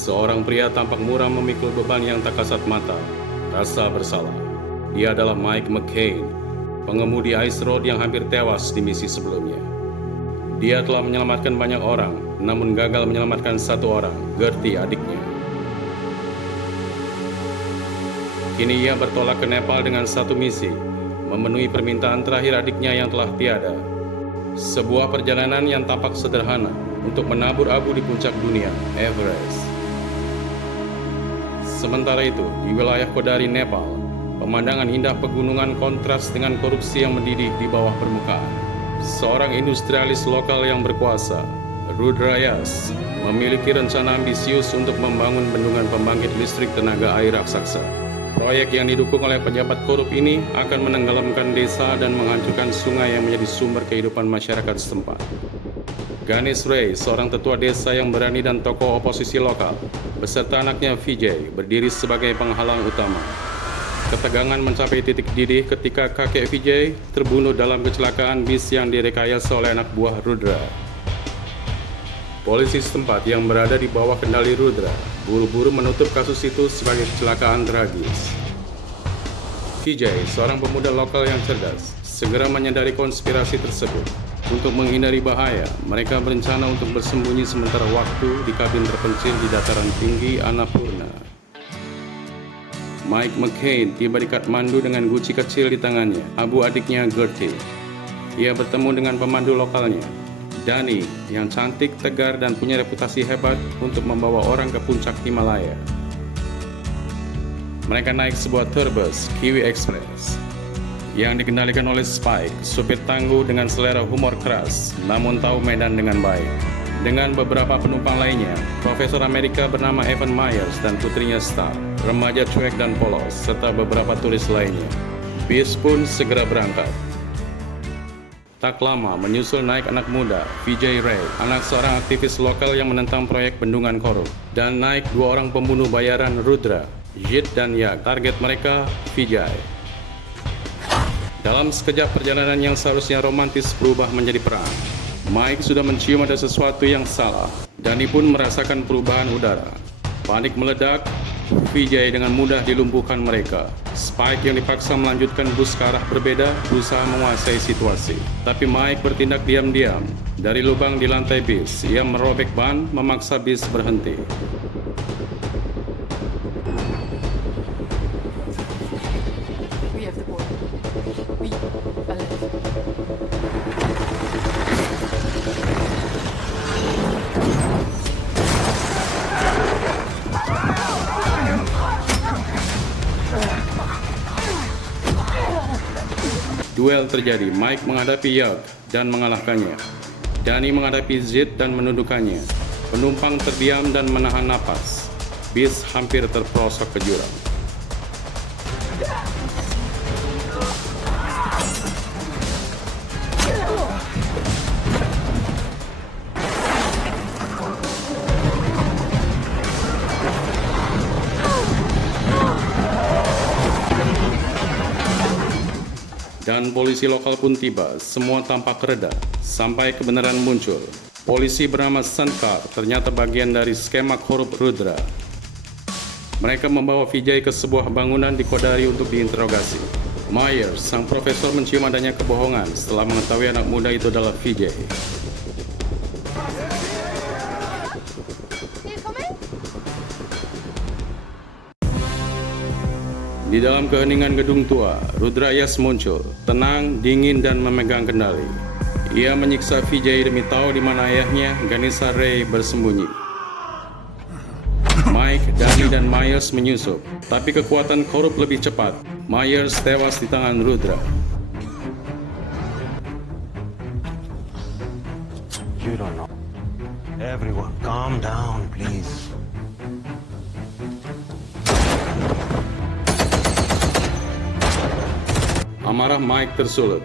Seorang pria tampak muram memikul beban yang tak kasat mata. Rasa bersalah. Dia adalah Mike McCain, pengemudi Ice Road yang hampir tewas di misi sebelumnya. Dia telah menyelamatkan banyak orang, namun gagal menyelamatkan satu orang, Gertie adiknya. Kini ia bertolak ke Nepal dengan satu misi, memenuhi permintaan terakhir adiknya yang telah tiada. Sebuah perjalanan yang tampak sederhana untuk menabur abu di puncak dunia, Everest. Sementara itu, di wilayah Kodari, Nepal, pemandangan indah pegunungan kontras dengan korupsi yang mendidih di bawah permukaan. Seorang industrialis lokal yang berkuasa, Rudra Yas, memiliki rencana ambisius untuk membangun bendungan pembangkit listrik tenaga air raksasa. Proyek yang didukung oleh pejabat korup ini akan menenggelamkan desa dan menghancurkan sungai yang menjadi sumber kehidupan masyarakat setempat. Ganesh Ray, seorang tetua desa yang berani dan tokoh oposisi lokal, beserta anaknya Vijay, berdiri sebagai penghalang utama. Ketegangan mencapai titik didih ketika kakek Vijay terbunuh dalam kecelakaan bis yang direkayasa oleh anak buah Rudra. Polisi setempat yang berada di bawah kendali Rudra buru-buru menutup kasus itu sebagai kecelakaan tragis. Vijay, seorang pemuda lokal yang cerdas, segera menyadari konspirasi tersebut. Untuk menghindari bahaya, mereka berencana untuk bersembunyi sementara waktu di kabin terpencil di dataran tinggi Annapurna. Mike McCain tiba di Kathmandu dengan guci kecil di tangannya, abu adiknya Gertie. Ia bertemu dengan pemandu lokalnya, Dani, yang cantik, tegar, dan punya reputasi hebat untuk membawa orang ke puncak Himalaya. Mereka naik sebuah turbus, Kiwi Express, yang dikendalikan oleh Spike, supir tangguh dengan selera humor keras, namun tahu medan dengan baik. Dengan beberapa penumpang lainnya, Profesor Amerika bernama Evan Myers dan putrinya Star, remaja cuek dan polos, serta beberapa turis lainnya. Bis pun segera berangkat. Tak lama menyusul naik anak muda, Vijay Ray, anak seorang aktivis lokal yang menentang proyek bendungan korup, dan naik dua orang pembunuh bayaran Rudra, Jit dan Yak. Target mereka, Vijay. Dalam sekejap perjalanan yang seharusnya romantis berubah menjadi perang. Mike sudah mencium ada sesuatu yang salah. Dani pun merasakan perubahan udara. Panik meledak, Vijay dengan mudah dilumpuhkan mereka. Spike yang dipaksa melanjutkan bus ke arah berbeda berusaha menguasai situasi. Tapi Mike bertindak diam-diam. Dari lubang di lantai bis, ia merobek ban memaksa bis berhenti. We have the boy. We alive. Duel terjadi. Mike menghadapi Yak dan mengalahkannya. Dani menghadapi Zid dan menundukkannya. Penumpang terdiam dan menahan napas. Bis hampir terperosok ke jurang. Dan polisi lokal pun tiba, semua tampak reda, sampai kebenaran muncul. Polisi bernama Sankar ternyata bagian dari skema korup Rudra. Mereka membawa Vijay ke sebuah bangunan di Kodari untuk diinterogasi. Myers, sang profesor, mencium adanya kebohongan setelah mengetahui anak muda itu adalah Vijay. Di dalam keheningan gedung tua, Rudra Yas muncul, tenang, dingin, dan memegang kendali. Ia menyiksa Vijay demi tahu di mana ayahnya, Ganesha Ray, bersembunyi. Mike, Dani, dan Myers menyusup, tapi kekuatan korup lebih cepat. Myers tewas di tangan Rudra. You don't know. Everyone, calm down, please. Amarah Mike tersulut.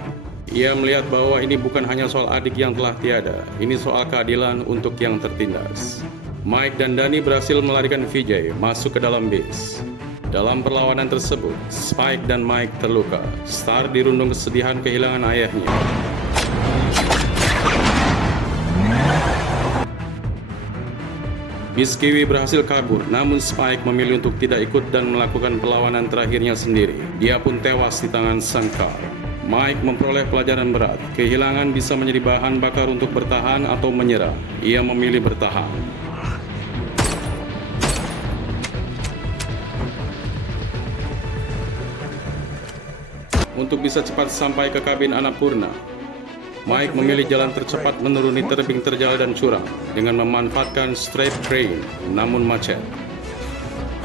Ia melihat bahwa ini bukan hanya soal adik yang telah tiada, ini soal keadilan untuk yang tertindas. Mike dan Dani berhasil melarikan Vijay masuk ke dalam bis. Dalam perlawanan tersebut, Spike dan Mike terluka. Star dirundung kesedihan kehilangan ayahnya. Bis Kiwi berhasil kabur, namun Spike memilih untuk tidak ikut dan melakukan perlawanan terakhirnya sendiri. Dia pun tewas di tangan Sankar. Mike memperoleh pelajaran berat. Kehilangan bisa menjadi bahan bakar untuk bertahan atau menyerah. Ia memilih bertahan. Untuk bisa cepat sampai ke kabin Annapurna, Mike memilih jalan tercepat menuruni tebing terjal dan curam dengan memanfaatkan straight train namun macet.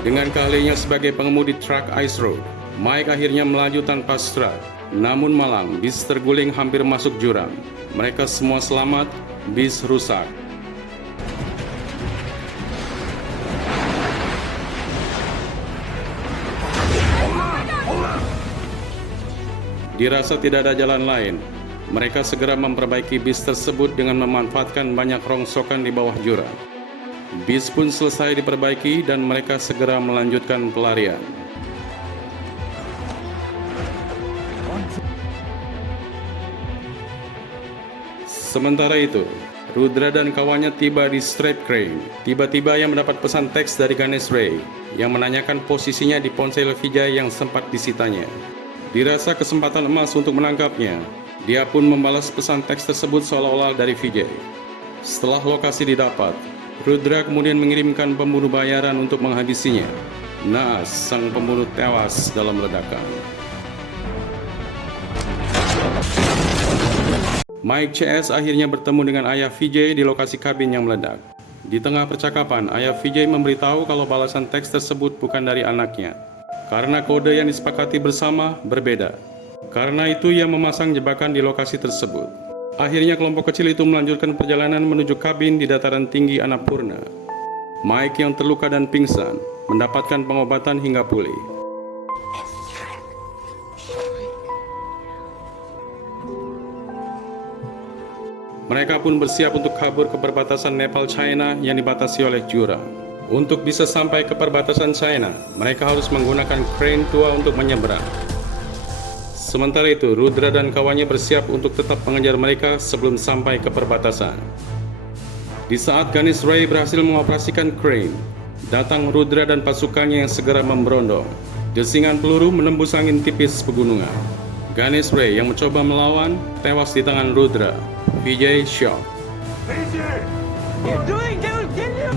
Dengan keahliannya sebagai pengemudi truk ice road, Mike akhirnya melaju tanpa strat. Namun malang, bis terguling hampir masuk jurang. Mereka semua selamat, bis rusak. Dirasa tidak ada jalan lain. Mereka segera memperbaiki bis tersebut dengan memanfaatkan banyak rongsokan di bawah jurang. Bis pun selesai diperbaiki dan mereka segera melanjutkan pelarian. Sementara itu, Rudra dan kawannya tiba di Straight Crane. Tiba-tiba ia mendapat pesan teks dari Ganesh Ray yang menanyakan posisinya di ponsel Vijay yang sempat disitanya. Dirasa kesempatan emas untuk menangkapnya, dia pun membalas pesan teks tersebut seolah-olah dari Vijay. Setelah lokasi didapat, Rudra kemudian mengirimkan pembunuh bayaran untuk menghabisinya. Naas, sang pembunuh tewas dalam ledakan. Mike CS akhirnya bertemu dengan ayah Vijay di lokasi kabin yang meledak. Di tengah percakapan, ayah Vijay memberitahu kalau balasan teks tersebut bukan dari anaknya, karena kode yang disepakati bersama berbeda. Karena itu ia memasang jebakan di lokasi tersebut. Akhirnya kelompok kecil itu melanjutkan perjalanan menuju kabin di dataran tinggi Annapurna. Mike yang terluka dan pingsan mendapatkan pengobatan hingga pulih. Mereka pun bersiap untuk kabur ke perbatasan Nepal-China yang dibatasi oleh jurang. Untuk bisa sampai ke perbatasan China, mereka harus menggunakan crane tua untuk menyeberang. Sementara itu, Rudra dan kawannya bersiap untuk tetap mengejar mereka sebelum sampai ke perbatasan. Di saat Ganesh Ray berhasil mengoperasikan crane, datang Rudra dan pasukannya yang segera memberondong. Desingan peluru menembus angin tipis pegunungan. Ganesh Ray yang mencoba melawan, tewas di tangan Rudra. Vijay shock. Vijay! What are you doing, dude? Get him!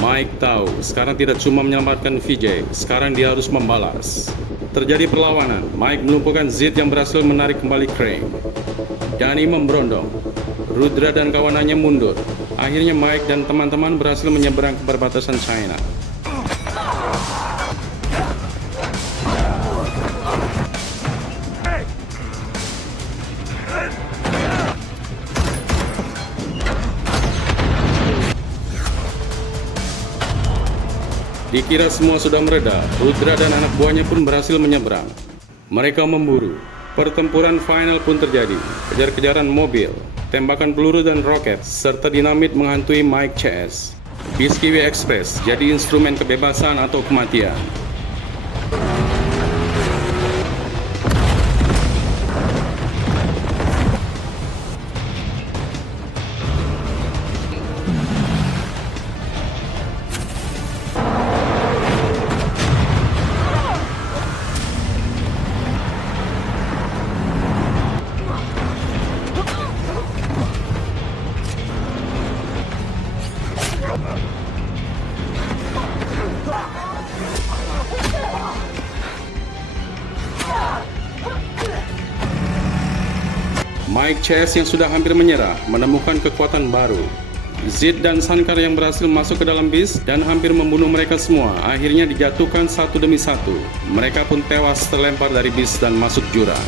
Mike tahu sekarang tidak cuma menyelamatkan Vijay, sekarang dia harus membalas. Terjadi perlawanan, Mike melumpuhkan Zid yang berhasil menarik kembali crane. Danny memberondong, Rudra dan kawanannya mundur. Akhirnya Mike dan teman-teman berhasil menyeberang ke perbatasan China. Dikira semua sudah mereda, Rudra dan anak buahnya pun berhasil menyeberang. Mereka memburu. Pertempuran final pun terjadi. Kejar-kejaran mobil, tembakan peluru dan roket, serta dinamit menghantui Mike CS. Bis Kiwi Express jadi instrumen kebebasan atau kematian. Mike CS yang sudah hampir menyerah menemukan kekuatan baru. Zid dan Sankar yang berhasil masuk ke dalam bis dan hampir membunuh mereka semua akhirnya dijatuhkan satu demi satu. Mereka pun tewas terlempar dari bis dan masuk jurang.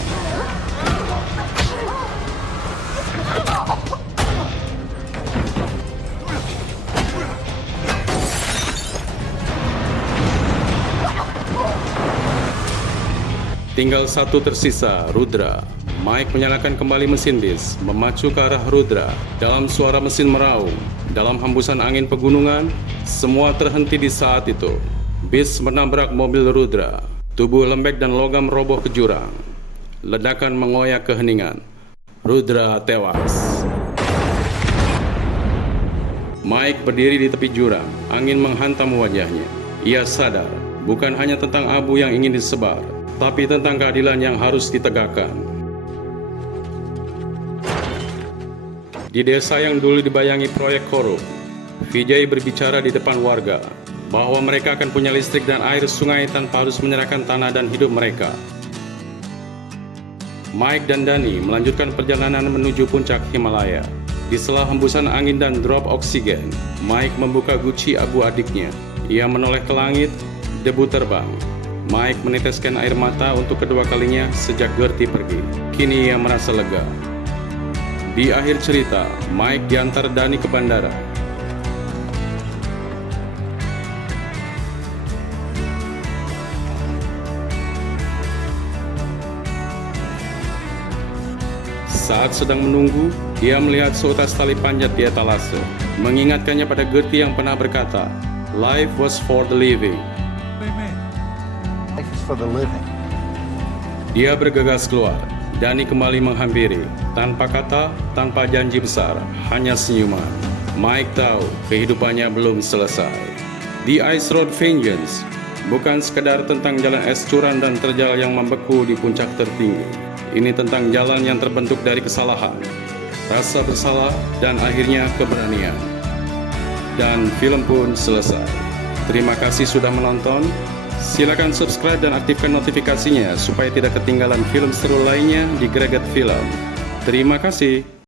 Tinggal satu tersisa, Rudra. Mike menyalakan kembali mesin bis, memacu ke arah Rudra. Dalam suara mesin meraung, dalam hembusan angin pegunungan, semua terhenti di saat itu. Bis menabrak mobil Rudra. Tubuh lembek dan logam roboh ke jurang. Ledakan mengoyak keheningan. Rudra tewas. Mike berdiri di tepi jurang. Angin menghantam wajahnya. Ia sadar, bukan hanya tentang abu yang ingin disebar, tapi tentang keadilan yang harus ditegakkan. Di desa yang dulu dibayangi proyek korup, Vijay berbicara di depan warga bahwa mereka akan punya listrik dan air sungai tanpa harus menyerahkan tanah dan hidup mereka. Mike dan Dani melanjutkan perjalanan menuju puncak Himalaya. Di sela hembusan angin dan drop oksigen, Mike membuka guci abu adiknya. Ia menoleh ke langit, debu terbang. Mike meneteskan air mata untuk kedua kalinya sejak Gertie pergi. Kini ia merasa lega. Di akhir cerita, Mike diantar Dani ke bandara. Saat sedang menunggu, dia melihat seutas tali panjat di etalase, mengingatkannya pada Gertie yang pernah berkata, "Life was for the living." Life is for the living. Dia bergegas keluar. Dani kembali menghampiri, tanpa kata, tanpa janji besar, hanya senyuman. Mike tahu kehidupannya belum selesai. The Ice Road Vengeance bukan sekadar tentang jalan es curam dan terjal yang membeku di puncak tertinggi. Ini tentang jalan yang terbentuk dari kesalahan, rasa bersalah, dan akhirnya keberanian. Dan film pun selesai. Terima kasih sudah menonton. Silakan subscribe dan aktifkan notifikasinya supaya tidak ketinggalan film seru lainnya di Greget Film. Terima kasih.